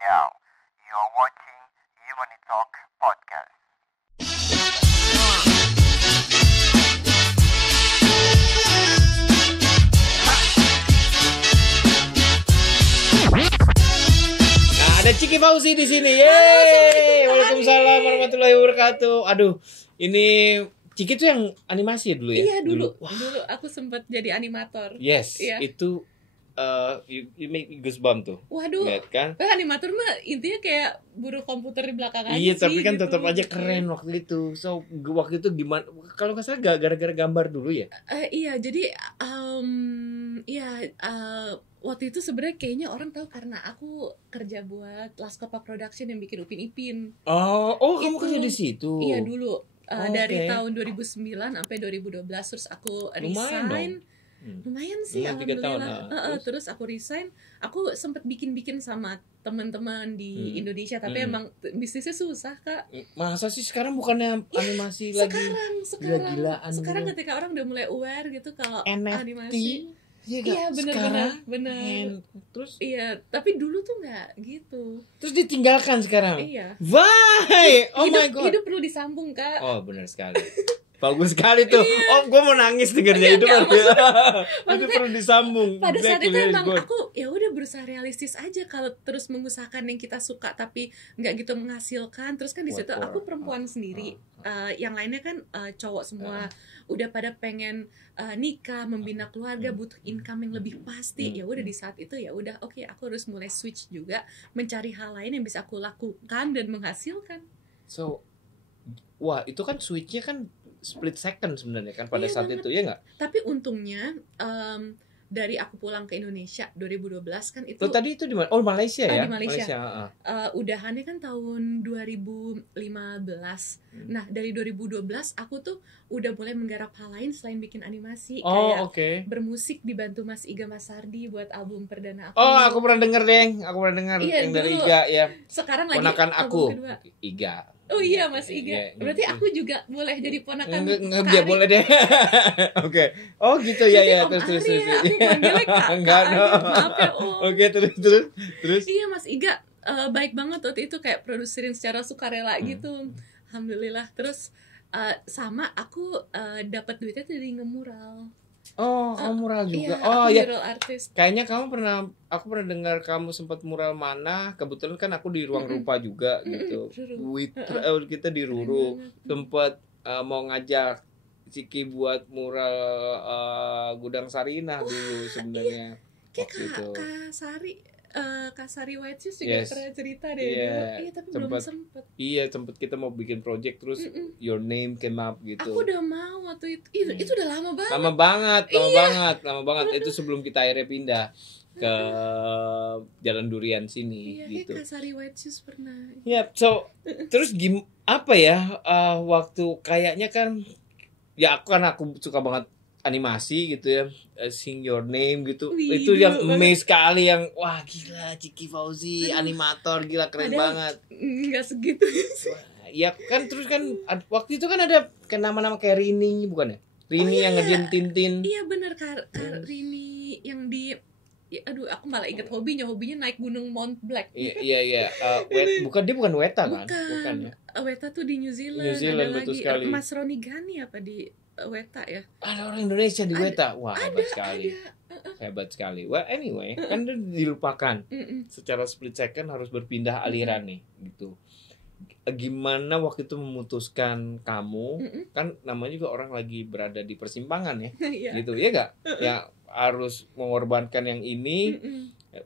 Now, you're watching Human Talk Podcast. Nah, ada Ciki Fauzi di sini. Yeay. Waalaikumsalam warahmatullahi wabarakatuh. Aduh, ini Ciki tuh yang animasi ya dulu ya? Iya dulu aku sempat jadi animator. Yes, Iya. itu you make me goosebump tuh. Waduh, Lihat kan? animator mah intinya kayak buruh komputer di belakang aja Iya, sih, tapi kan gitu. tetap aja keren waktu itu. So, waktu itu gimana? Kalau nggak salah gara-gara gambar dulu ya? Iya, jadi waktu itu sebenarnya kayaknya orang tahu karena aku kerja buat Laskopa Production yang bikin Upin Ipin. Oh, kamu Itu. kerja di situ. Iya dulu. Dari Oke. tahun 2009 sampai 2012 terus aku Lumayan resign. dong. Lumayan sih, Lumayan 3 tahun, alhamdulillah. Terus aku resign, aku sempet bikin sama teman-teman di Indonesia, tapi emang bisnisnya susah, Kak. Masa sih sekarang bukannya animasi lagi Sekarang gila-gilaan gitu? ketika orang udah mulai aware gitu kalau NFT? animasi. Iya, Iya, benar. Terus Iya, tapi dulu tuh nggak gitu. ditinggalkan sekarang. Iya. Why? Oh my god. Hidup perlu disambung, Kak. Oh, benar sekali. Bagus sekali tuh. Oh, gue mau nangis dengarnya itu. Itu perlu disambung. Pada saat itu Exactly, emang good. aku ya udah berusaha realistis aja kalau terus mengusahakan yang kita suka tapi nggak gitu menghasilkan. Terus kan di situ What for? aku perempuan sendiri, yang lainnya kan cowok semua udah pada pengen nikah, membina keluarga, butuh income yang lebih pasti. Ya udah di saat itu ya udah oke, aku harus mulai switch juga mencari hal lain yang bisa aku lakukan dan menghasilkan. So, wah, itu kan switch-nya kan split second sebenarnya kan pada Iya saat banget. itu, ya nggak? Tapi untungnya dari aku pulang ke Indonesia 2012 kan itu Lo tadi itu di mana? Oh, Malaysia ya? di Malaysia. heeh. Udahannya kan tahun 2015. Nah, dari 2012 aku tuh udah mulai menggarap hal lain selain bikin animasi, Oh, kayak oke. bermusik dibantu Mas Iga Masardi buat album perdana aku. Oh, aku pernah denger, Deng. Aku pernah denger Iya, yang dari dulu. Iga ya. Sekarang lagi Ponakan album aku. kedua. Iga. Oh iya, Mas Iga. Iya, Berarti gitu. aku juga boleh jadi ponakan Nggak, Kak dia Ari. boleh deh. Oke. Oh, gitu ya, Berarti ya. Om Terus. Ari ya, aku manggilnya Kak Enggak, Ari. no. Maaf ya, Om. Oke, terus. Iya, Mas Iga baik banget waktu itu, kayak produserin secara sukarela gitu. Alhamdulillah. Terus sama aku dapat duitnya tuh dari ngemural. Oh, kamu mural juga. Iya, Oh, aku ya. mural artist. Kayaknya aku pernah dengar kamu sempat mural mana. Kebetulan kan aku di ruang rupa juga gitu. Kita di Ruru sempat mau ngajak Ciki buat mural Gudang Sarinah dulu sebenarnya. Kayak Waktu itu. Kak Sari White Shoes juga Yes. pernah cerita deh Iya, dulu. Iya, tapi belum sempet. sempet. Iya, sempat kita mau bikin project terus your name came up gitu. Aku udah mau waktu itu. Itu udah lama banget. Lama banget. Itu sebelum kita akhirnya pindah ke Jalan Durian sini Iya, gitu. kayak Kak Sari White Shoes pernah. Ya, so terus apa ya waktu kayaknya kan ya aku suka banget animasi gitu ya, Sing Your Name gitu. Wih, Itu yang dulu amazed sekali, yang wah gila Ciki Fauzi animator gila keren Padahal banget. nggak segitu sih. Ya kan, terus kan waktu itu kan ada nama-nama kayak Rini, bukan ya? Rini yang ngerjain Tintin. Iya bener, Kak Rini yang di aduh, aku malah inget hobinya naik gunung Mount Black. Iya. Dia bukan Weta kan? Bukan ya. Weta tuh di New Zealand. New Zealand, ada betul lagi sekali. Mas Roni Gani apa di Weta ya? Ada orang Indonesia di Weta. Wah, hebat sekali. Ada. Hebat sekali. Well, anyway, kan itu dilupakan. Secara split second harus berpindah aliran nih, gitu. Gimana waktu itu memutuskan kamu, kan namanya juga orang lagi berada di persimpangan ya, Iya. gitu ya gak? Ya harus mengorbankan yang ini,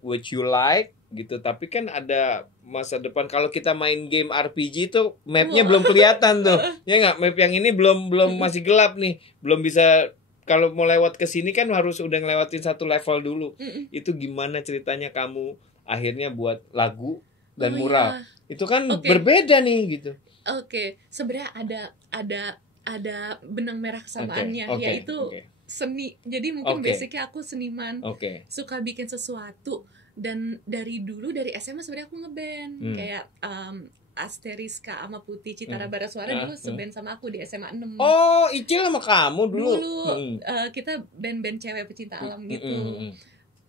which you like, gitu. Tapi kan ada masa depan. Kalau kita main game RPG tuh mapnya belum kelihatan tuh, ya nggak? Map yang ini belum masih gelap nih, belum bisa. Kalau mau lewat ke sini kan harus udah ngelewatin satu level dulu. Itu gimana ceritanya kamu akhirnya buat lagu dan mural? Iya. Itu kan Oke. berbeda nih gitu. Oke, sebenarnya ada benang merah kesamaannya, yaitu seni. Jadi mungkin Oke. basicnya aku seniman, Oke. suka bikin sesuatu. Dan dari dulu, dari SMA sebenarnya aku ngeband, kayak Asteriska sama Putih Citara Barasuara dulu seband sama aku di SMA 6. Oh, Icil sama kamu dulu. Dulu kita band-band cewek pecinta alam gitu.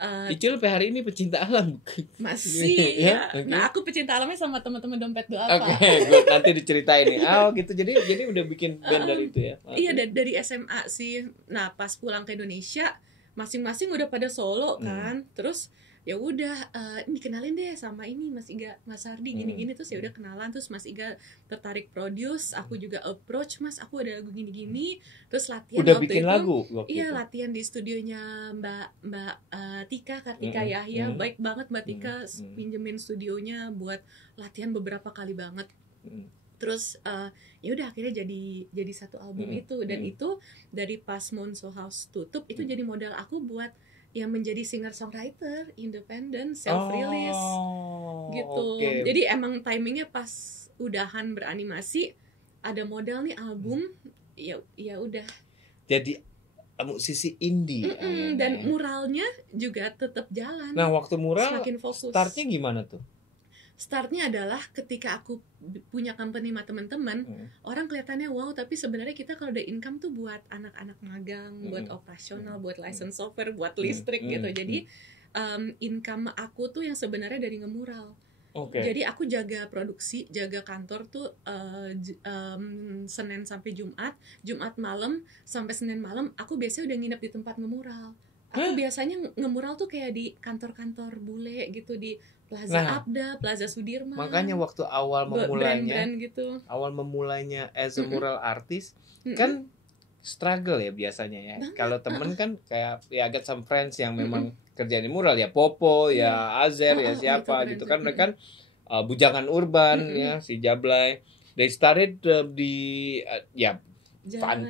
Icul sampai hari ini pecinta alam. masih Ya, ya. oke. Nah, aku pecinta alamnya sama teman-teman dompet Oke, apa. good. Nanti diceritain nih. Oh gitu. Jadi udah bikin band dari itu ya. Oke. Iya dari SMA sih. Nah pas pulang ke Indonesia masing-masing udah pada solo kan. Terus ya udah ini kenalin deh sama ini Mas Iga, Mas Ardi gini-gini. Terus ya udah kenalan. Terus Mas Iga tertarik produce. Aku juga approach, Mas aku ada lagu gini-gini. Terus latihan Udah waktu bikin itu. lagu waktu Iya itu. latihan di studionya Mbak Tika Kartika Yahya. Baik banget Mbak Tika pinjemin studionya buat latihan beberapa kali banget. Terus ya udah akhirnya jadi satu album itu. Dan itu dari pas Monso House tutup itu jadi modal aku buat yang menjadi singer songwriter independent self release gitu. Oke. Jadi emang timingnya pas udahan beranimasi ada modal nih album. Ya udah. Jadi musisi indie. Dan muralnya juga tetap jalan. Nah waktu mural semakin fokus. startnya gimana tuh? Startnya adalah ketika aku punya company sama teman-teman, orang kelihatannya wow, tapi sebenarnya kita kalau ada income tuh buat anak-anak magang, buat operasional, buat license software, buat listrik gitu. Jadi income aku tuh yang sebenarnya dari ngemural. Jadi aku jaga produksi, jaga kantor tuh Senin sampai Jumat malam sampai Senin malam aku biasanya udah nginep di tempat ngemural. Aku biasanya ngemural tuh kayak di kantor-kantor bule gitu, di Plaza Abda, Plaza Sudirman. Makanya waktu awal memulainya, brand-brand gitu. awal memulainya as a mural artist kan struggle ya biasanya ya. Kalau temen kan kayak ya get some friends yang memang kerja di mural ya, Popo ya, Azer ya siapa gitu kan, mereka kan bujangan urban ya, si Jablay. They started di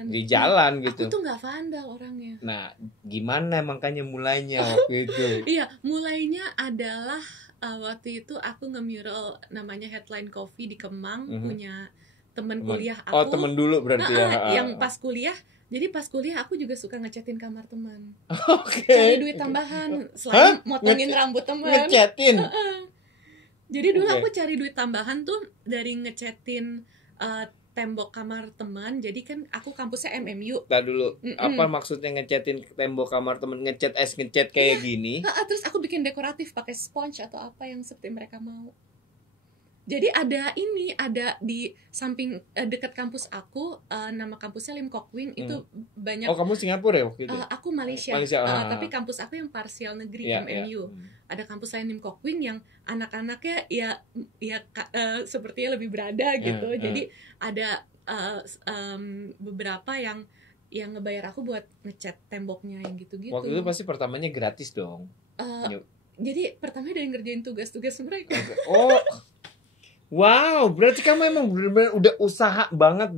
di jalan gitu. Aku tuh nggak vandal orangnya. Nah, gimana makanya mulainya waktu itu? Iya, mulainya adalah waktu itu aku nge-mural namanya Headline Coffee di Kemang, punya temen kuliah aku. Oh, temen dulu berarti ya. Yang pas kuliah. Jadi pas kuliah aku juga suka ngechatin kamar teman. Oke. Cari duit tambahan selain motongin rambut teman. Ngechatin. Jadi dulu aku cari duit tambahan tuh dari ngechatin tembok kamar teman. Jadi kan aku kampusnya MMU. Nah dulu, apa maksudnya ngechatin tembok kamar temen, ngechat kayak gini? Terus aku bikin dekoratif pakai sponge atau apa yang seperti mereka mau. Jadi ada di samping dekat kampus aku, nama kampusnya Lim Kok Wing, itu banyak. Oh, kamu Singapura ya waktu itu? Aku Malaysia. Tapi kampus aku yang parsial negeri MMU. Ada kampus lain Lim Kok Wing yang anak-anaknya ya sepertinya lebih berada gitu. Jadi ada beberapa yang ngebayar aku buat ngecat temboknya yang gitu-gitu. Waktu itu pasti pertamanya gratis dong. Jadi pertamanya dari ngerjain tugas-tugas mereka. Oh, wow, berarti kamu emang benar-benar udah usaha banget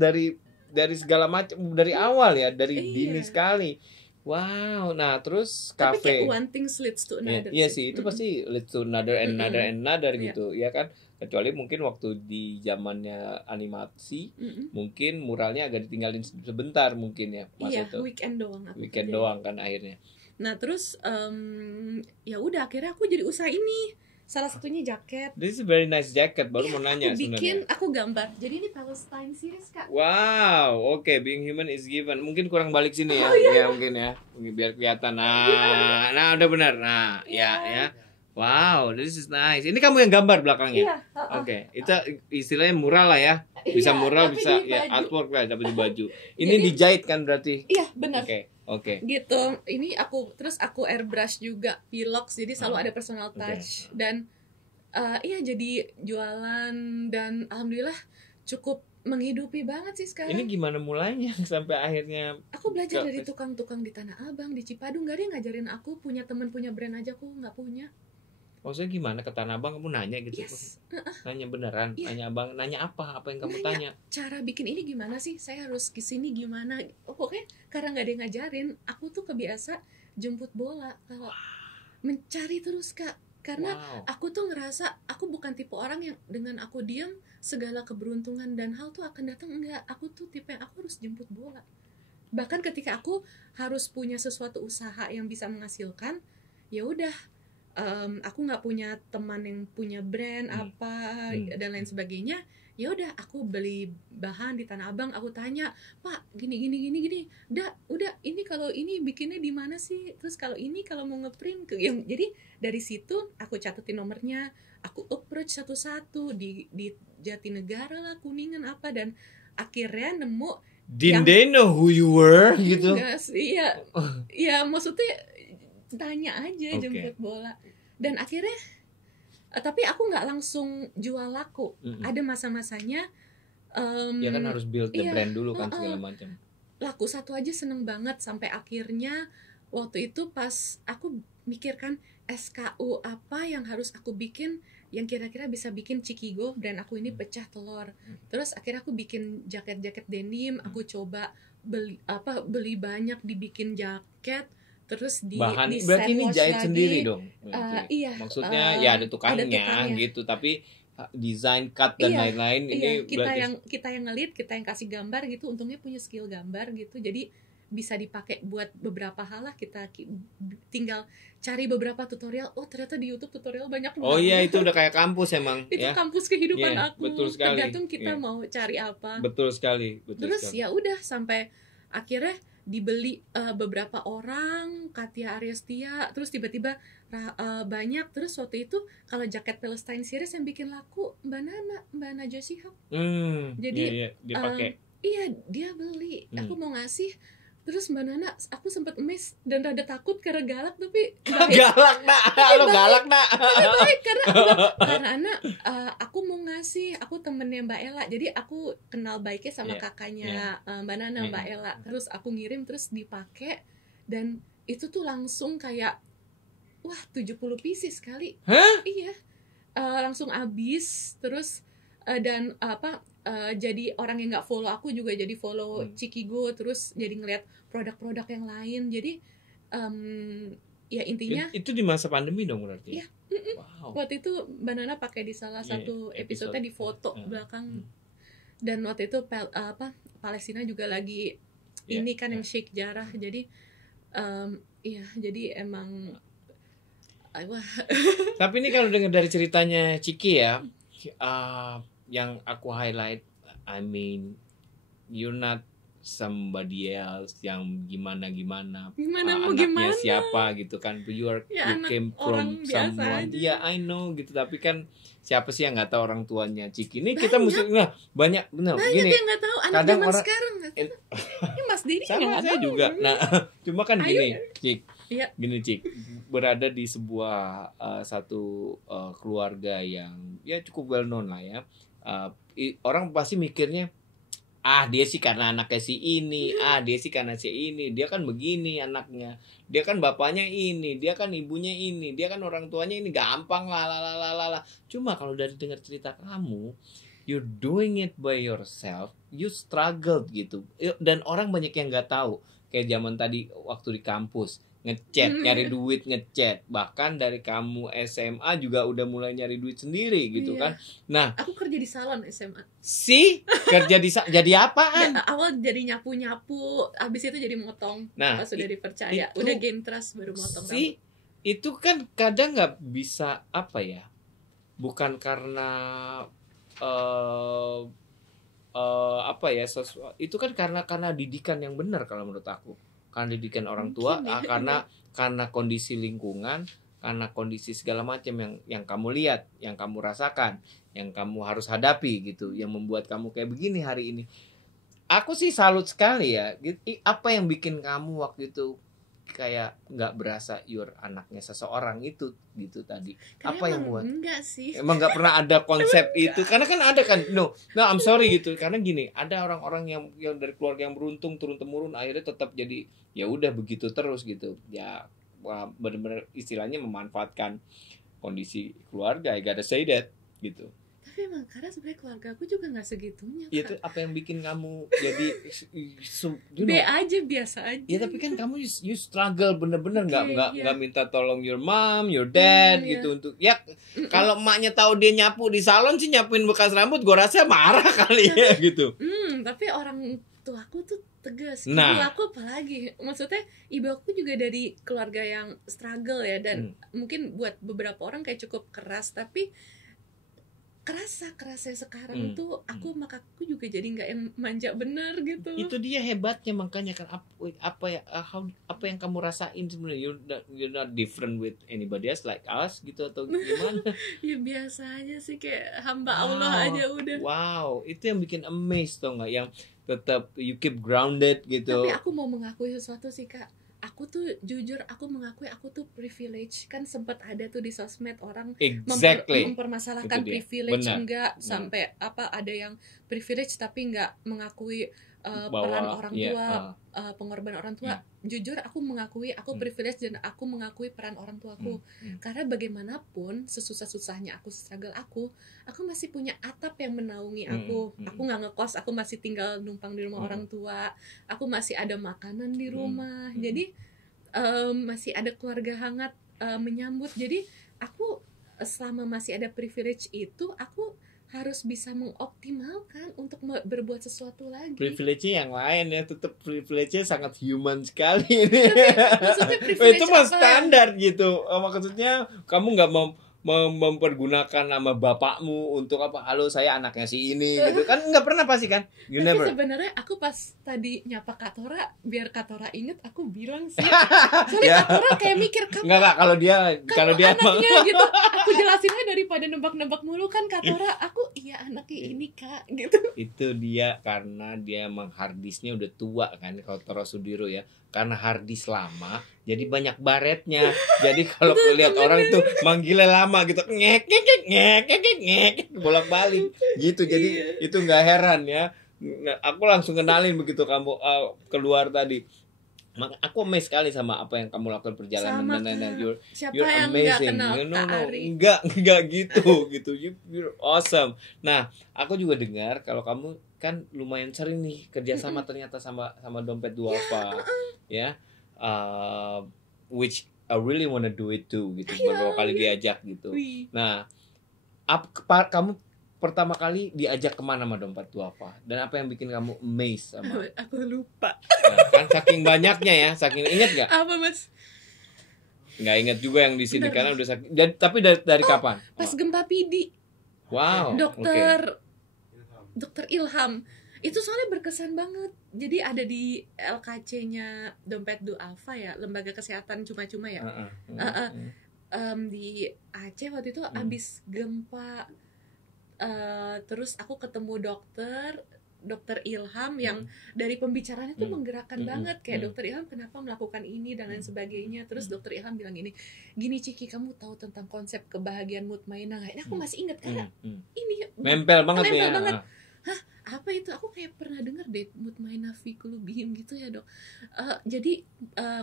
dari segala macam, dari awal ya, dari dini sekali. Wow, nah terus Tapi kafe. kayak one thing leads to another. Iya sih, itu pasti leads to another and another gitu, ya kan? Kecuali mungkin waktu di zamannya animasi, mungkin muralnya agak ditinggalin sebentar mungkin ya, Mas Iya, itu. weekend doang. Weekend doang kan akhirnya. Nah terus ya udah akhirnya aku jadi usaha ini. Salah satunya jaket. This is very nice jacket. Baru mau nanya sebenarnya. Aku gambar. Jadi ini Palestine series Kak. Wow, oke, being human is given. Mungkin kurang balik sini ya, ya mungkin ya, biar kelihatan. Nah, udah benar. Nah, ya. Wow, this is nice. Ini kamu yang gambar belakangnya. Iya. Oke, itu istilahnya mural lah ya. Bisa mural, bisa ya artwork lah, dapat di baju. Ini dijahit kan berarti? Iya, benar. Oke. Gitu. Ini aku airbrush juga, pilox, jadi selalu ada personal touch. Dan jadi jualan dan alhamdulillah cukup menghidupi banget sih sekarang. Ini gimana mulainya sampai akhirnya? Aku belajar dari tukang-tukang di Tanah Abang, di Cipadu. Gak ada yang ngajarin aku, punya teman punya brand aja aku nggak punya. Maksudnya gimana ke Tanah Abang kamu nanya gitu? Yes. Nanya beneran? Nanya abang, nanya apa? Apa yang kamu tanya? Cara bikin ini gimana sih? Saya harus kesini gimana? Pokoknya karena nggak ada yang ngajarin, aku tuh kebiasa jemput bola kalau mencari terus Kak. Karena aku tuh ngerasa aku bukan tipe orang yang dengan aku diam segala keberuntungan dan hal tuh akan datang. Enggak, aku tuh tipe yang aku harus jemput bola. Bahkan ketika aku harus punya sesuatu usaha yang bisa menghasilkan, ya udah aku nggak punya teman yang punya brand apa dan lain sebagainya. Ya udah, aku beli bahan di Tanah Abang, aku tanya, Pak, gini, udah ini kalau ini bikinnya di mana sih? Terus kalau ini kalau mau ngeprint jadi dari situ aku catetin nomornya, aku approach satu-satu di Jatinegara lah, Kuningan apa, dan akhirnya nemu. Didn't they know who you were gitu? Enggak sih, ya maksudnya tanya aja, jemput bola. Dan akhirnya tapi aku nggak langsung jual laku. Ada masa-masanya ya kan harus build the brand dulu kan, segala macam. Laku satu aja seneng banget, sampai akhirnya waktu itu pas aku mikirkan SKU apa yang harus aku bikin yang kira-kira bisa bikin Cikigo brand aku ini pecah telur. Terus akhirnya aku bikin jaket-jaket denim, aku coba beli banyak, dibikin jaket. Terus bahan di berarti ini jahit lagi. sendiri dong. Iya. Maksudnya ya ada tukangnya gitu, tapi desain cut dan lain-lain ini kita yang ngelit, kita yang kasih gambar gitu. Untungnya punya skill gambar gitu, jadi bisa dipakai buat beberapa hal lah. Kita tinggal cari beberapa tutorial. Oh, ternyata di YouTube tutorial banyak banget. Oh iya, itu udah kayak kampus emang. Itu kampus kehidupan aku. Betul sekali. Tergantung kita mau cari apa. Betul sekali. Terus ya udah, sampai akhirnya dibeli beberapa orang, Katia Ariastia, terus tiba-tiba banyak. Terus waktu itu kalau jaket Palestine series yang bikin laku Mbak Najwa Shihab. Jadi dia pakai. Iya, dia beli. Aku mau ngasih. Terus Mbak Nana, aku sempat emes dan rada takut karena galak, tapi galak nak, lo galak nak. Baik karena aku mau ngasih, aku temennya Mbak Ella, jadi aku kenal baiknya sama kakaknya Mbak Nana, Mbak Ella. Terus aku ngirim, terus dipakai, dan itu tuh langsung kayak 70 pieces kali. Iya, langsung habis. Terus dan jadi orang yang nggak follow aku juga jadi follow Cikigo, terus jadi ngeliat produk-produk yang lain. Jadi ya intinya itu di masa pandemi dong berarti. Iya. Wow. Waktu itu Mbak Nana pakai di salah satu episode di foto belakang. Dan waktu itu Palestina juga lagi ini kan yang Sheikh Jarrah. Jadi jadi emang Tapi ini kalau dengar dari ceritanya Ciki ya, yang aku highlight, I mean, you're not somebody else yang gimana anaknya siapa gitu kan, you came from someone. Yeah, I know gitu, tapi kan siapa sih yang nggak tahu orang tuanya Ciki ini? Kita mesti banyak benar gini. Yang nggak tahu anak zaman orang, sekarang. Ini Mas Dini sama saya juga. Nah, cuma kan gini, Cik. Gini Cik, berada di sebuah satu keluarga yang ya cukup well known lah ya. Orang pasti mikirnya, dia sih karena anaknya si ini, dia sih karena si ini, dia kan begini anaknya, dia kan bapaknya ini, dia kan ibunya ini, dia kan orang tuanya ini, gampang lah. Cuma kalau dari dengar cerita kamu, you're doing it by yourself, you struggled gitu, dan orang banyak yang nggak tahu. Kayak zaman tadi waktu di kampus ngechat, nyari duit ngechat, bahkan dari kamu SMA juga udah mulai nyari duit sendiri gitu kan. Nah, aku kerja di salon SMA. Kerja di jadi apaan? Awal jadi nyapu, habis itu jadi motong. Pas sudah dipercaya, udah gain trust baru motong. Itu kan kadang nggak bisa bukan karena itu kan karena didikan yang benar kalau menurut aku. Karena didikan orang tua, karena kondisi lingkungan, karena kondisi segala macam yang kamu lihat, yang kamu rasakan, yang kamu harus hadapi gitu, yang membuat kamu kayak begini hari ini. Aku sih salut sekali ya. Apa yang bikin kamu waktu itu kayak nggak berasa you're anaknya seseorang itu gitu tadi? Karena apa yang buat? Enggak sih. Emang nggak pernah ada konsep itu. Karena kan ada kan, no I'm sorry gitu. Karena gini, ada orang-orang yang dari keluarga yang beruntung turun temurun akhirnya tetap jadi ya udah begitu terus gitu. Ya benar-benar istilahnya memanfaatkan kondisi keluarga. I gotta say that gitu. Tapi emang karena sebenarnya keluarga aku juga nggak segitunya. Itu apa yang bikin kamu jadi aja biasa aja. Ya tapi kan kamu you struggle bener-bener nggak minta tolong your mom, your dad gitu untuk kalau emaknya tahu dia nyapu di salon sih nyapuin bekas rambut, gue rasa marah kali ya gitu. Tapi orang tua aku tuh tegas. Nah. Ibu aku apalagi, maksudnya ibu aku juga dari keluarga yang struggle ya, dan mungkin buat beberapa orang kayak cukup keras, tapi kerasnya sekarang tuh aku makaku juga jadi nggak yang manja bener gitu. Itu dia hebatnya, makanya kan apa yang kamu rasain sebenarnya, you're not different with anybody else like us gitu atau gimana? Ya biasa aja sih, kayak hamba Allah aja udah. Wow, itu yang bikin amazed tau nggak, yang tetap you keep grounded gitu. Tapi aku mau mengakui sesuatu sih Kak. Aku tuh jujur, aku mengakui aku tuh privilege. Kan sempat ada tuh di sosmed orang mempermasalahkan privilege. Enggak, sampai ada yang privilege tapi enggak mengakui peran orang tua, pengorbanan orang tua. Jujur aku mengakui aku privilege, dan aku mengakui peran orang tuaku. Karena bagaimanapun sesusah-susahnya aku struggle, aku masih punya atap yang menaungi aku. Aku nggak ngekos, aku masih tinggal numpang di rumah orang tua. Aku masih ada makanan di rumah. Jadi masih ada keluarga hangat menyambut. Jadi aku selama masih ada privilege itu, aku harus bisa mengoptimalkan untuk berbuat sesuatu lagi. Privilege-nya yang lain ya, tetap privilege-nya sangat human sekali. Maksudnya privilege itu mah standar gitu. Maksudnya kamu nggak mempergunakan nama bapakmu untuk apa? Halo, saya anaknya si ini gitu kan, nggak pernah pasti kan? Tapi sebenarnya aku pas tadi nyapa Katora, biar Katora inget aku bilang sih. Soalnya Katora kayak mikir kamu. Enggak, kalau dia anaknya gitu. Aku jelasinnya daripada nebak-nebak mulu kan Katora, aku iya anaknya ini Kak gitu. Itu dia karena dia emang harddisknya udah tua kan, kalau Toro Sudiro ya. Karena harddisk lama, jadi banyak baretnya. Jadi kalau lihat orang tuh manggilnya lama gitu, ngek bolak-balik gitu. Jadi itu nggak heran ya. Aku langsung kenalin begitu kamu keluar tadi. Aku amazed sekali sama apa yang kamu lakukan perjalanan dan you're yang amazing. Enggak gitu. You're awesome. Nah, aku juga dengar kalau kamu kan lumayan sering nih kerjasama ternyata sama Dompet Duafa, ya, which I really wanna do it too gitu, beberapa kali diajak gitu. Nah, kamu pertama kali diajak kemana sama Dompet Duafa, dan apa yang bikin kamu amazed sama? Aku lupa. Nah, kan saking banyaknya ya, saking inget nggak? Apa Mas? Nggak inget juga yang di sini karena udah saking. Tapi dari kapan? Pas gempa Pidi. Wow. Dokter Ilham itu soalnya berkesan banget. Jadi ada di LKC-nya Dompet Duafa ya, lembaga kesehatan cuma-cuma ya. Di Aceh waktu itu abis gempa. Terus aku ketemu dokter Ilham yang dari pembicaraannya tuh menggerakkan banget, kayak dokter Ilham kenapa melakukan ini dan lain sebagainya. Terus dokter Ilham bilang gini Ciki, kamu tahu tentang konsep kebahagiaan mutmainah nggak? Ini aku masih ingat karena ini nempel banget ya. Hah, apa itu? Aku kayak pernah dengar deh, mutmainah fi qulubihim gitu ya dok. Jadi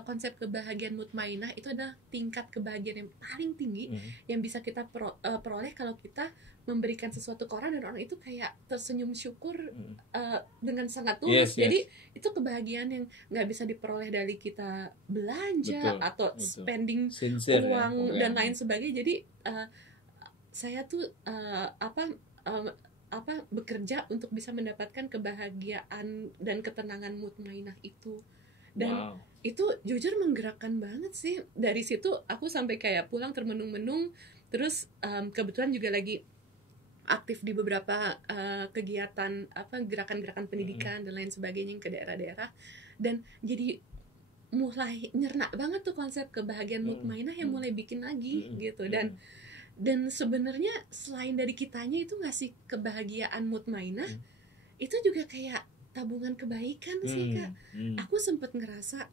konsep kebahagiaan mutmainah itu adalah tingkat kebahagiaan yang paling tinggi yang bisa kita peroleh kalau kita memberikan sesuatu ke orang dan orang itu kayak tersenyum syukur dengan sangat tulus. Jadi itu kebahagiaan yang nggak bisa diperoleh dari kita belanja atau spending uang dan lain sebagainya. Jadi saya tuh bekerja untuk bisa mendapatkan kebahagiaan dan ketenangan mutmainah itu. Dan itu jujur menggerakkan banget sih. Dari situ aku sampai kayak pulang termenung-menung. Terus kebetulan juga lagi aktif di beberapa kegiatan gerakan-gerakan pendidikan dan lain sebagainya yang ke daerah-daerah. Dan jadi mulai nyernak banget tuh konsep kebahagiaan mutmainah yang mulai bikin lagi gitu. Dan sebenarnya selain dari kitanya itu ngasih kebahagiaan mutmainah, itu juga kayak tabungan kebaikan sih Kak. Aku sempat ngerasa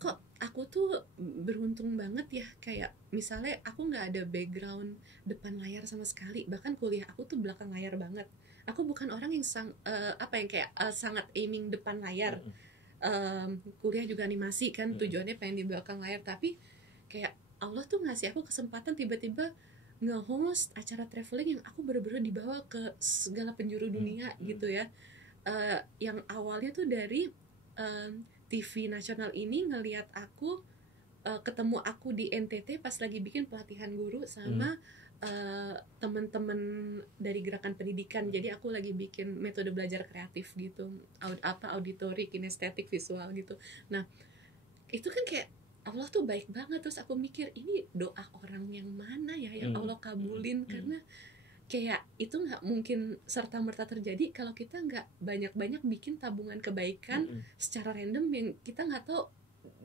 kok aku tuh beruntung banget ya, kayak misalnya aku nggak ada background depan layar sama sekali, bahkan kuliah aku tuh belakang layar banget. Aku bukan orang yang sangat aiming depan layar. Kuliah juga animasi kan, tujuannya pengen di belakang layar, tapi kayak Allah tuh ngasih aku kesempatan tiba-tiba nge-host acara traveling yang aku bener-bener dibawa ke segala penjuru dunia gitu ya. Yang awalnya tuh dari TV nasional ini ngelihat aku, ketemu aku di NTT pas lagi bikin pelatihan guru sama teman-teman dari gerakan pendidikan. Jadi aku lagi bikin metode belajar kreatif gitu, auditori, kinestetik, visual gitu. Nah itu kan kayak Allah tuh baik banget. Terus aku mikir, ini doa orang yang mana ya yang Allah kabulin? Karena kayak itu nggak mungkin serta merta terjadi kalau kita nggak banyak-banyak bikin tabungan kebaikan secara random yang kita nggak tahu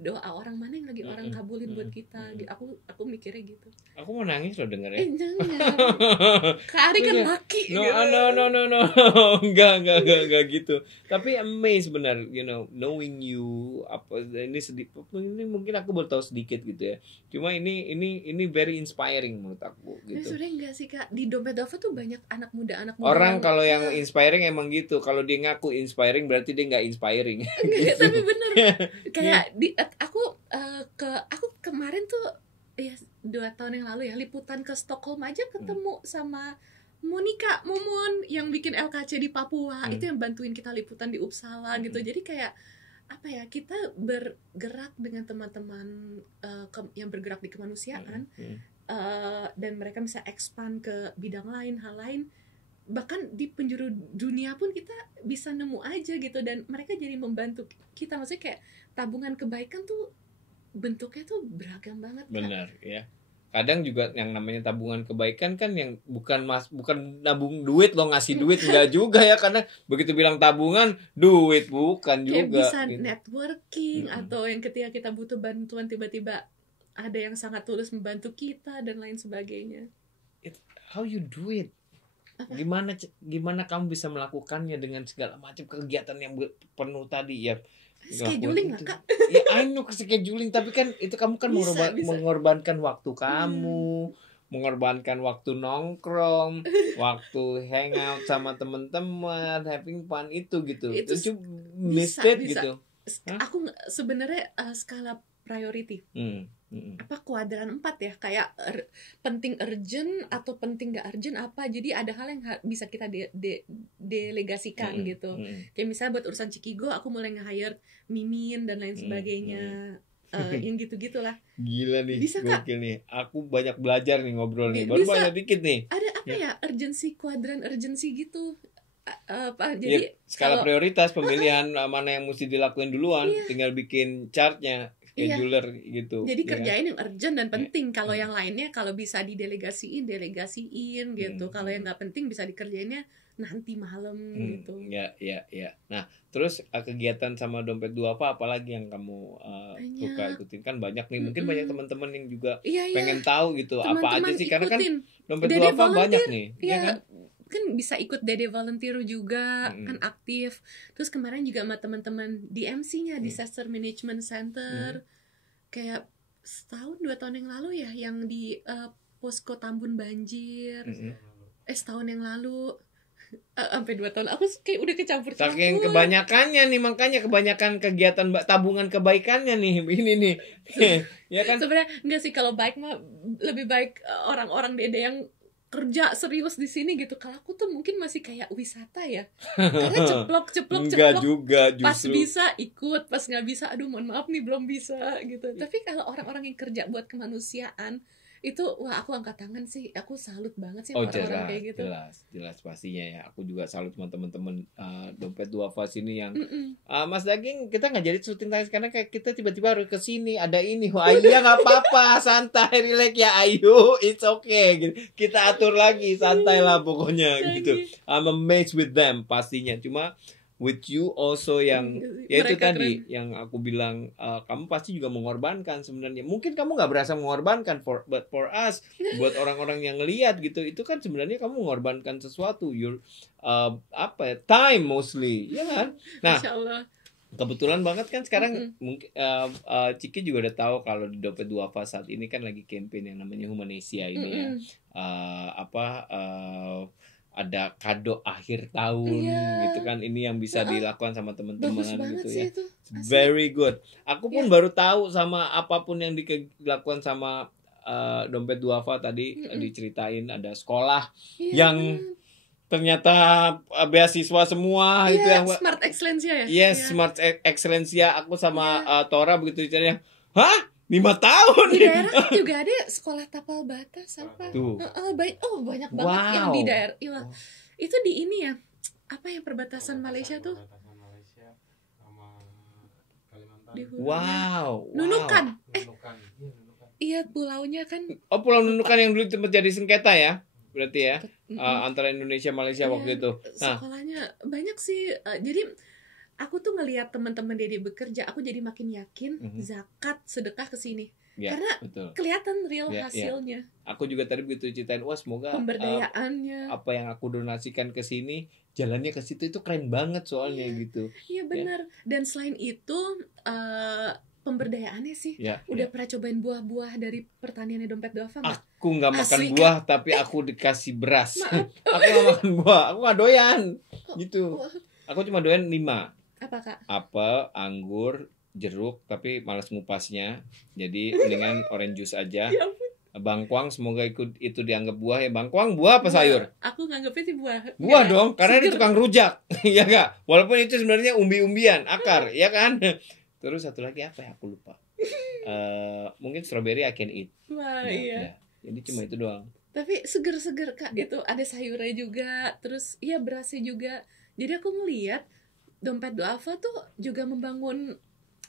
doa orang mana yang lagi orang kabulin buat kita. Aku mikirnya gitu. Aku mau nangis loh denger ya. Jangan. Kak Ari kan laki. No, enggak gitu. Tapi amazed benar, knowing you, apa ini sedikit, ini mungkin aku baru tahu sedikit gitu ya. Cuma ini very inspiring menurut aku gitu. Sebenarnya enggak sih Kak, di Dompet Duafa tuh banyak anak muda Orang kalau yang inspiring emang gitu. Kalau dia ngaku inspiring berarti dia nggak inspiring. Gitu. Tapi bener kayak aku kemarin tuh ya 2 tahun yang lalu ya liputan ke Stockholm aja ketemu sama Monica Momon yang bikin LKC di Papua. Itu yang bantuin kita liputan di Uppsala gitu. Jadi kayak apa ya, kita bergerak dengan teman-teman yang bergerak di kemanusiaan, dan mereka bisa expand ke bidang lain, hal lain. Bahkan di penjuru dunia pun kita bisa nemu aja gitu, dan mereka jadi membantu kita. Maksudnya kayak tabungan kebaikan tuh bentuknya tuh beragam banget. Benar ya. Kadang juga yang namanya tabungan kebaikan kan yang bukan nabung duit lo ngasih duit enggak juga ya, karena begitu bilang tabungan duit bukan kayak juga bisa gitu. Networking atau yang ketika kita butuh bantuan tiba-tiba ada yang sangat tulus membantu kita dan lain sebagainya. How you do it? Gimana kamu bisa melakukannya dengan segala macam kegiatan yang penuh tadi ya? Scheduling lah Kak. Ya I know scheduling, tapi kan itu kamu kan bisa. mengorbankan waktu kamu, mengorbankan waktu nongkrong, waktu hangout sama teman-teman, having fun itu gitu. Itu bisa. gitu. Aku sebenarnya skala priority. Apa kuadran 4 ya, kayak penting urgent atau penting gak urgent apa. Jadi ada hal yang bisa kita delegasikan gitu. Kayak misalnya buat urusan Cikigo aku mulai nge-hire Mimin dan lain sebagainya. Yang gitu-gitulah. Gila nih, bisa Kak. gokil nih. Aku banyak belajar nih ngobrol nih. Baru banyak dikit nih. Ada apa ya urgency, kuadran urgency gitu. Jadi skala prioritas pemilihan mana yang mesti dilakuin duluan, tinggal bikin chartnya. Scheduler gitu. Jadi kerjain yang urgent dan penting. Kalau yang lainnya kalau bisa delegasiin gitu. Kalau yang nggak penting bisa dikerjainnya nanti malam gitu. Ya. Nah, terus kegiatan sama Dompet Duafa apalagi yang kamu suka ikutin? Kan banyak nih. Mungkin banyak teman-teman yang juga pengen tahu gitu apa aja sih, karena kan Dompet Duafa banyak nih. Iya kan bisa ikut Dede Volunteer juga, kan aktif. Terus kemarin juga sama teman-teman di MC-nya, Disaster Management Center. Kayak 1-2 tahun yang lalu ya, yang di posko Tambun banjir. Setahun yang lalu. Sampai 2 tahun. Aku kayak udah kecampur. Saking kebanyakannya nih, makanya kebanyakan kegiatan tabungan kebaikannya nih. Ini nih. Ya kan? Sebenarnya enggak sih, kalau baik mah lebih baik orang-orang Dede yang kerja serius di sini gitu. Kalau aku tuh mungkin masih kayak wisata ya, karena ceplok juga justru. Pas bisa ikut, pas nggak bisa aduh mohon maaf nih belum bisa gitu. Tapi kalau orang-orang yang kerja buat kemanusiaan itu, wah aku angkat tangan sih. Aku salut banget sih orang-orang kayak gitu. Jelas pastinya ya. Aku juga salut sama teman-teman Dompet Duafa sini yang Mas Daging, kita nggak jadi syuting tadi karena kayak kita tiba-tiba harus ke sini, ada ini. Wah iya nggak apa-apa, santai, relax ya, ayo, it's okay gitu. Kita atur lagi, santai lah pokoknya gitu. I'm amazed with them pastinya. Cuma with you also yang ya itu tadi keren. Yang aku bilang kamu pasti juga mengorbankan sebenarnya. Mungkin kamu nggak berasa mengorbankan but for us, buat orang-orang yang ngelihat gitu, itu kan sebenarnya kamu mengorbankan sesuatu, your time mostly, ya kan? Nah, kebetulan banget kan sekarang mungkin Ciki juga udah tahu kalau di Dompet Duafa saat ini kan lagi campaign yang namanya Humanesia ini ya. Ada kado akhir tahun gitu kan, ini yang bisa dilakukan sama teman-teman gitu ya. Very good. Aku pun baru tahu sama apapun yang dilakukan sama Dompet Duafa tadi. Diceritain ada sekolah yang ternyata beasiswa semua itu yang Smart Excellencia ya. Yes, Smart Excellencia. Aku sama Tora begitu ceritanya, hah? 5 tahun. Di daerah kan juga ada sekolah tapal batas apa. Tuh. Banyak banget yang Wow. di daerah. Iya, itu di ini ya. Apa yang perbatasan Malaysia tuh? Perbatasan Malaysia sama Kalimantan. Di hulunya. Wow. Nunukan. Nunukan. Iya, pulaunya kan. Oh, Pulau Nunukan yang dulu tempat jadi sengketa ya. Berarti ya. Mm-mm. Antara Indonesia Malaysia Iya, waktu itu. Nah, sekolahnya banyak sih. Jadi aku tuh ngelihat teman-teman Dedi bekerja, aku jadi makin yakin zakat sedekah ke sini. ya, Karena betul. kelihatan real Ya, ya. hasilnya, Aku juga tadi begitu ceritain, wah semoga pemberdayaannya. apa yang aku donasikan ke sini jalannya ke situ itu keren banget soalnya gitu. Iya benar. Dan selain itu pemberdayaannya sih. Ya, Udah ya. pernah cobain buah-buah dari pertaniannya Dompet Duafa nggak? Aku nggak makan Asli, buah tapi aku dikasih beras. Maaf. Aku nggak makan buah, aku nggak doyan gitu. Oh, Aku cuma doyan 5. apa Kak? Apel, anggur, jeruk, tapi malas ngupasnya. Jadi mendingan orange juice aja. Ya ampun. Bangkuang semoga itu dianggap buah ya. Bangkuang buah apa Buah. sayur? Aku nganggapnya sih buah. Buah Ya, dong, karena dia seger. tukang rujak. Ya enggak? Walaupun itu sebenarnya umbi-umbian, akar, ya kan? Terus satu lagi apa ya? Aku lupa. Mungkin strawberry I can eat. Wah, Ya, iya. udah. Jadi cuma itu doang. Tapi seger-seger Kak, itu ada sayurnya juga, terus iya berasnya juga. Jadi aku ngeliat Dompet Duafa tuh juga membangun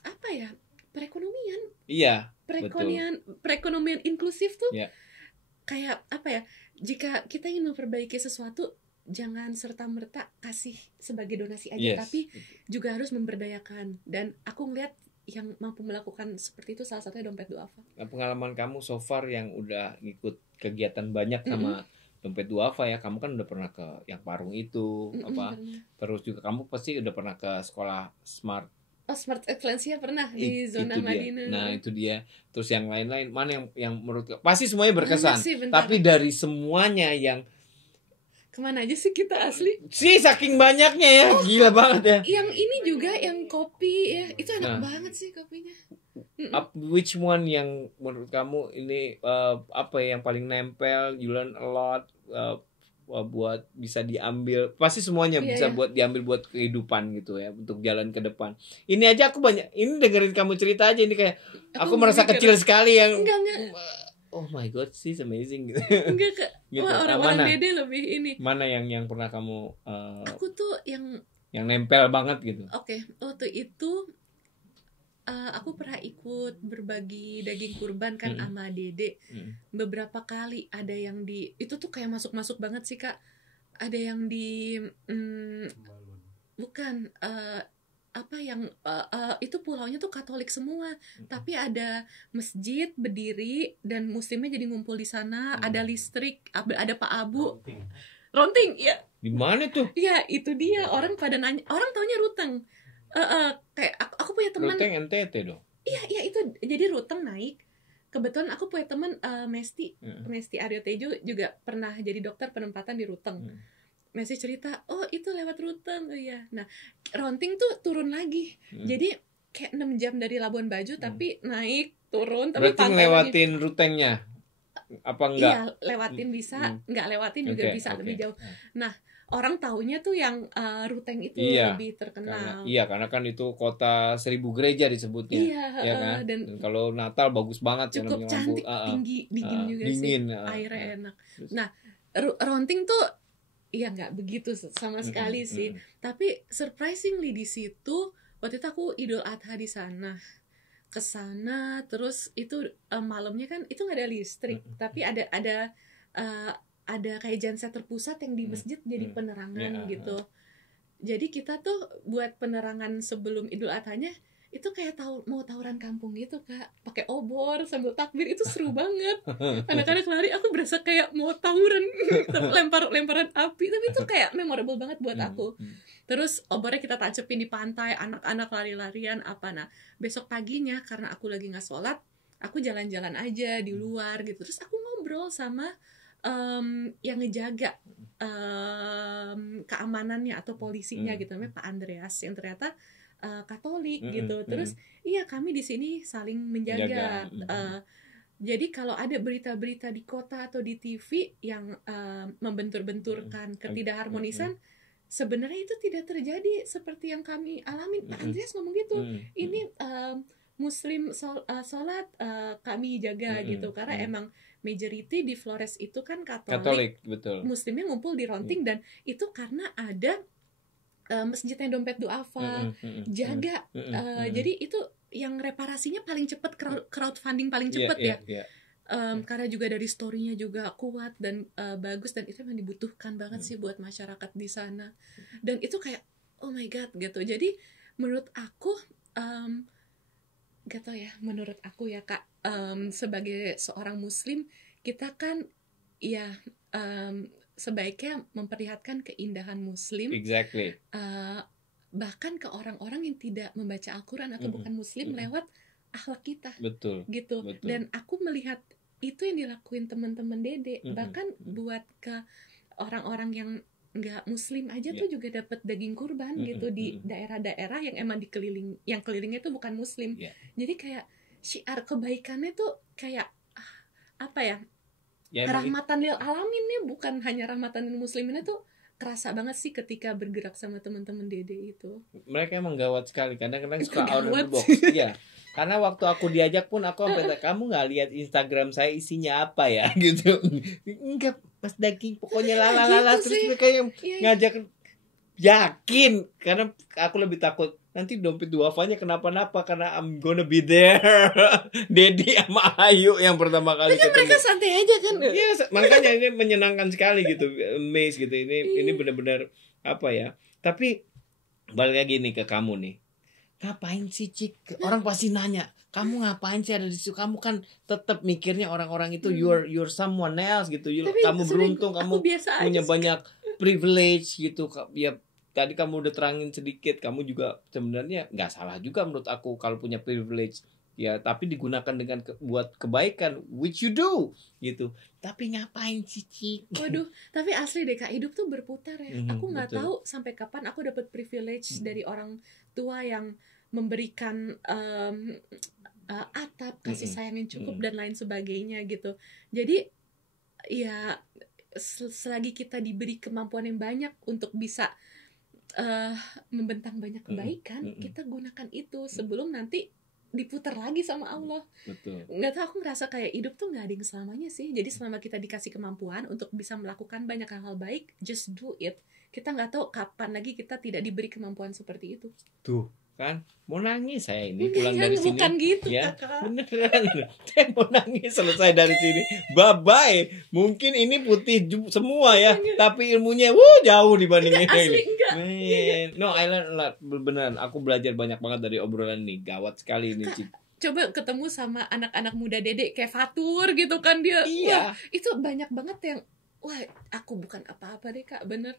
apa ya, perekonomian Iya, perekonomian inklusif tuh. Iya. Kayak apa ya, jika kita ingin memperbaiki sesuatu, jangan serta-merta kasih sebagai donasi aja, yes. tapi juga harus memberdayakan. Dan aku ngeliat yang mampu melakukan seperti itu salah satunya Dompet Duafa. Nah, pengalaman kamu so far yang udah ngikut kegiatan banyak sama Dompet Duafa ya, kamu kan udah pernah ke yang Parung itu, apa? Pernah. Terus juga kamu pasti udah pernah ke sekolah Smart. Oh, Smart Excellence ya pernah di zona Itu dia. Madinah. Nah, itu dia. Terus yang lain-lain mana yang menurut pasti semuanya berkesan. Banyak sih, bentar. Tapi dari semuanya yang Kemana aja sih kita asli? sih saking banyaknya ya, gila banget ya. Yang ini juga yang kopi ya, itu enak Nah. banget sih kopinya. Which one yang menurut kamu ini apa ya yang paling nempel, you learn a lot buat bisa diambil, pasti semuanya Iya, bisa iya. buat diambil buat kehidupan gitu ya, untuk jalan ke depan. Ini aja aku banyak, ini dengerin kamu cerita aja ini kayak aku merasa mikir. kecil sekali yang Enggak. oh my god, she's amazing gitu. Enggak Kak. Gitu. Wah, Mana? orang-orang Dede lebih ini. Mana yang pernah kamu Aku tuh yang nempel banget gitu. oke, waktu itu aku pernah ikut berbagi daging kurban kan sama Dede. Beberapa kali ada yang itu tuh kayak masuk-masuk banget sih Kak. Ada yang di Balon. bukan apa yang itu pulaunya tuh Katolik semua, tapi ada masjid berdiri dan muslimnya jadi ngumpul di sana, ada listrik, ada Pak Abu, Ronting. ronting, ya, Di mana tuh? ya itu dia, orang pada nanya, orang taunya ruteng. Kayak aku punya teman, Ruteng NTT dong. iya itu jadi ruteng naik. Kebetulan aku punya teman Mesti Aryo Tejo juga pernah jadi dokter penempatan di Ruteng. Mesti cerita, oh itu lewat Ruteng, oh iya. Nah, ronting tuh turun lagi. Jadi kayak 6 jam dari Labuan Bajo tapi naik turun tapi Berarti pantai ngelewatin rutengnya apa lagi. enggak? Iya, lewatin bisa, nggak lewatin juga Oke, bisa oke. lebih jauh. Nah, orang taunya tuh yang Ruteng itu Iya, lebih terkenal. Karena kan itu kota 1000 gereja disebutnya. Iya, Ya kan? dan kalau Natal bagus banget ya, cukup namanya lampu. cantik, tinggi, dingin juga dingin, sih, ah, airnya ah. enak. Nah, ronting tuh iya nggak begitu sama sekali sih. Tapi surprisingly di situ waktu itu aku Idul Adha di sana, ke sana terus itu malamnya kan itu nggak ada listrik, tapi ada kayak genset terpusat yang di masjid jadi penerangan gitu. Jadi kita tuh buat penerangan sebelum Idul Adhanya itu kayak mau tawuran kampung gitu Kak, pakai obor sambil takbir, itu seru banget. Anak-anak lari, aku berasa kayak mau tawuran, lemparan api, tapi itu kayak memorable banget buat aku. Terus obornya kita tancapin di pantai, anak-anak lari-larian apa. Nah besok paginya karena aku lagi nggak sholat, aku jalan-jalan aja di luar gitu. Terus aku ngobrol sama yang ngejaga keamanannya atau polisinya gitu, namanya Pak Andreas yang ternyata Katolik gitu. Terus iya kami di sini saling menjaga. Jadi kalau ada berita-berita di kota atau di TV yang membentur-benturkan ketidakharmonisan, sebenarnya itu tidak terjadi seperti yang kami alami. Pak Andreas ngomong gitu. Ini Muslim sholat kami jaga gitu, karena emang majority di Flores itu kan Katolik. Betul. Muslimnya ngumpul di Ronting, dan itu karena ada masjid yang dompet duafa jaga. Jadi itu yang reparasinya paling cepet, crowdfunding paling cepet ya. Karena juga dari story-nya juga kuat dan bagus, dan itu memang dibutuhkan banget sih buat masyarakat di sana. Dan itu kayak oh my god gitu. Jadi menurut aku gak tau ya, menurut aku ya Kak, sebagai seorang Muslim, kita kan ya sebaiknya memperlihatkan keindahan Muslim. Exactly. Bahkan ke orang-orang yang tidak membaca Al-Quran atau bukan Muslim lewat akhlak kita. Betul. Gitu. Betul. Dan aku melihat itu yang dilakuin teman-teman Dede. Bahkan buat ke orang-orang yang nggak Muslim aja tuh juga dapat daging kurban gitu di daerah-daerah yang emang yang kelilingnya tuh bukan Muslim. Jadi kayak syiar kebaikannya tuh kayak apa ya? Rahmatan lil alamin ya, bukan hanya rahmatan lil musliminnya tuh kerasa banget sih ketika bergerak sama teman-teman Dede itu. Mereka emang gawat sekali, kadang-kadang suka out of the box. Iya. Karena waktu aku diajak pun aku sampai kamu nggak lihat Instagram saya isinya apa ya gitu. Enggak, Mas Daging pokoknya lalala gitu, terus mereka yang ngajak yakin, karena aku lebih takut nanti dompet duafanya kenapa-napa karena I'm gonna be there. Dedi sama Ayu yang pertama kali ketemu. Mereka santai aja kan. Iya, makanya ini menyenangkan sekali gitu, amazed gitu. Ini benar-benar apa ya? Tapi balik lagi nih ke kamu nih. Ngapain sih Cik? Orang pasti nanya, kamu ngapain sih ada di situ? Kamu kan tetap mikirnya orang-orang itu you're someone else gitu. Kamu beruntung, kamu punya banyak privilege gitu. Ya tadi kamu udah terangin sedikit, kamu juga sebenarnya nggak salah juga menurut aku kalau punya privilege. Ya, tapi digunakan dengan buat kebaikan, which you do gitu. Tapi ngapain sih Cik? Waduh, tapi asli deh Kak, hidup tuh berputar ya. Aku nggak tahu sampai kapan aku dapat privilege dari orang tua yang memberikan atap, kasih sayang yang cukup dan lain sebagainya gitu. Jadi ya selagi kita diberi kemampuan yang banyak untuk bisa membentang banyak kebaikan, kita gunakan itu sebelum nanti diputar lagi sama Allah. Betul. Nggak tahu, aku ngerasa kayak hidup tuh nggak ada yang selamanya sih. Jadi selama kita dikasih kemampuan untuk bisa melakukan banyak hal baik, just do it. Kita nggak tahu kapan lagi kita tidak diberi kemampuan seperti itu. Tuh kan, mau nangis saya ini pulang dari sini. Bukan gitu ya, Kakak. beneran. Saya mau nangis selesai dari sini. Bye bye. Mungkin ini putih semua ya, tapi ilmunya jauh dibanding Asli ini. enggak. Man. No, I learned a lot. Beneran, aku belajar banyak banget dari obrolan ini. Gawat sekali ini, Cik. Coba ketemu sama anak-anak muda Dede kayak Fatur gitu kan, dia. Iya. Wah, itu banyak banget yang aku bukan apa-apa deh Kak, bener.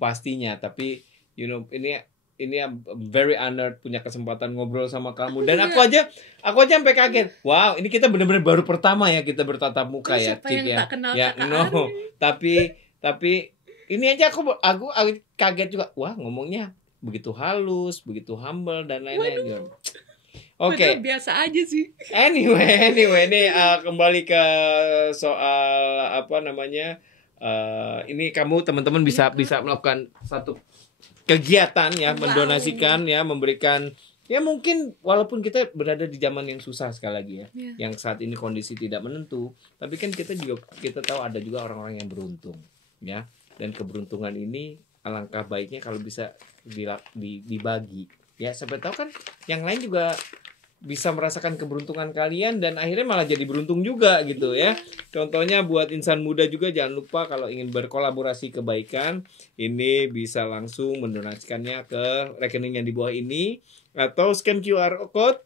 Pastinya, tapi ini I'm very honored punya kesempatan ngobrol sama kamu, dan aku aja sampai kaget. Wow, ini kita benar-benar baru pertama ya kita bertatap muka ya, Siapa Cik yang ya. tak kenal Ya, Kakak no. Ari? Tapi ini aja aku kaget juga. Wah, ngomongnya begitu halus, begitu humble dan lain-lain. Oke. Padahal biasa aja sih. Anyway, ini kembali ke soal apa namanya? Ini kamu teman-teman bisa melakukan satu kegiatan ya, mendonasikan ya, memberikan ya, mungkin walaupun kita berada di zaman yang susah sekali lagi ya, yang saat ini kondisi tidak menentu, tapi kan kita tahu ada juga orang-orang yang beruntung ya, dan keberuntungan ini alangkah baiknya kalau bisa dibagi ya, siapa tahu kan yang lain juga bisa merasakan keberuntungan kalian dan akhirnya malah jadi beruntung juga gitu ya. Contohnya buat insan muda juga, jangan lupa kalau ingin berkolaborasi kebaikan, ini bisa langsung mendonasikannya ke rekening yang di bawah ini, atau scan QR code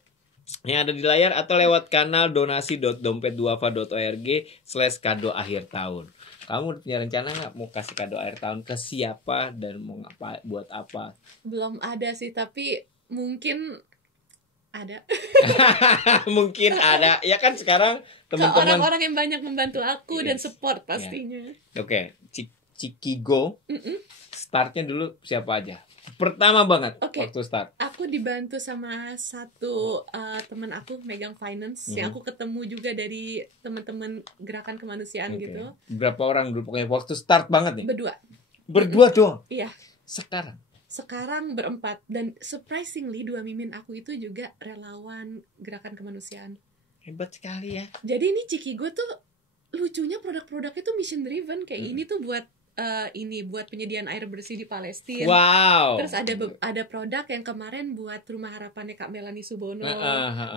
yang ada di layar, atau lewat kanal donasi.dompetduafa.org/kado akhir tahun. Kamu punya rencana nggak mau kasih kado akhir tahun ke siapa dan mau buat apa? Belum ada sih, tapi mungkin ada. Mungkin ada. Ya kan sekarang Ke teman-teman orang-orang yang banyak membantu aku dan support pastinya. Oke, Cikigo. Startnya dulu siapa aja? Pertama banget waktu start. Aku dibantu sama satu teman aku megang finance yang aku ketemu juga dari teman-teman gerakan kemanusiaan gitu. Berapa orang dulu pokoknya waktu start banget nih? Berdua doang. Iya. Sekarang sekarang berempat, dan surprisingly dua mimin aku itu juga relawan gerakan kemanusiaan. Hebat sekali ya. Jadi ini Cikigo tuh lucunya produk-produknya tuh mission driven, kayak ini tuh buat buat penyediaan air bersih di Palestina. Wow. Terus ada produk yang kemarin buat rumah harapannya Kak Melanie Subono.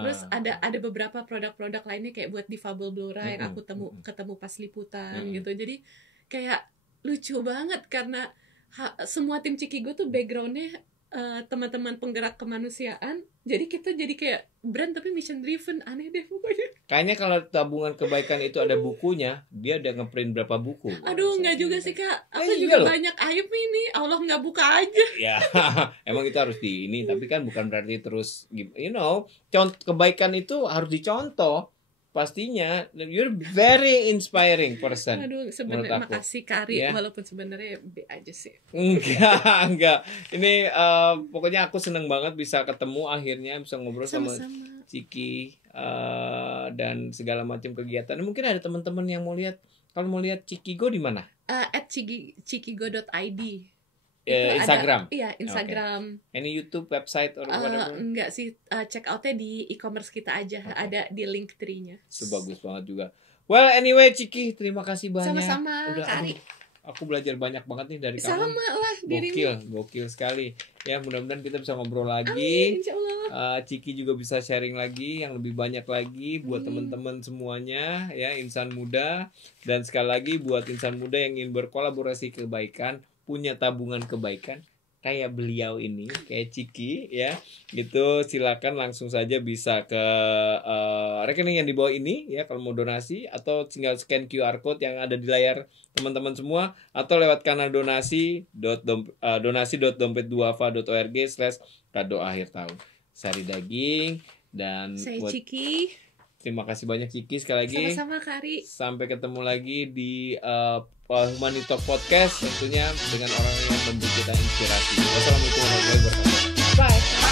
Terus ada beberapa produk-produk lainnya kayak buat difabel Blora yang aku ketemu pas liputan gitu. Jadi kayak lucu banget karena semua tim Cikigo tuh backgroundnya teman-teman penggerak kemanusiaan. Jadi kita jadi kayak brand tapi mission driven, aneh deh pokoknya. Kayaknya kalau tabungan kebaikan itu ada bukunya, dia udah ngeprint berapa buku? Aduh, nggak juga sih Kak. Aku iya juga loh. banyak aib ini. Allah nggak buka aja. Ya, emang itu harus di ini, tapi kan bukan berarti terus, kebaikan itu harus dicontoh. Pastinya, you're very inspiring person. Aduh, menurut sebenarnya aku. makasih Kari, Ya. walaupun sebenarnya B aja sih. Enggak. Ini pokoknya aku seneng banget bisa ketemu akhirnya, bisa ngobrol sama Sama-sama. Ciki dan segala macam kegiatan. Mungkin ada teman-teman yang mau lihat, kalau mau lihat Cikigo di mana? At cikigo.id. Instagram. Iya, Instagram. Any YouTube, website or whatever? Enggak sih, check outnya di e-commerce kita aja. Ada di link tree-nya. Itu bagus banget juga. Well, anyway, Ciki, terima kasih banyak. Sama-sama, Kari. Aku belajar banyak banget nih dari kamu. Sama lah dirimu. Gokil sekali. Ya, mudah-mudahan kita bisa ngobrol lagi. Insya Allah. Ciki juga bisa sharing lagi yang lebih banyak lagi buat teman-teman semuanya ya, insan muda. Dan sekali lagi buat insan muda yang ingin berkolaborasi kebaikan, punya tabungan kebaikan kayak beliau ini, kayak Ciki ya, gitu, silakan langsung saja bisa ke rekening yang di bawah ini ya kalau mau donasi, atau tinggal scan QR code yang ada di layar teman-teman semua, atau lewat kanal donasi.dompet2ava.org/kado akhir tahun. Sari Daging dan Saya buat Ciki. terima kasih banyak Ciki sekali lagi. Sama-sama Kari. Sampai ketemu lagi di Human Talk Podcast, tentunya dengan orang yang memberi kita inspirasi. Wassalamualaikum warahmatullahi wabarakatuh. Bye.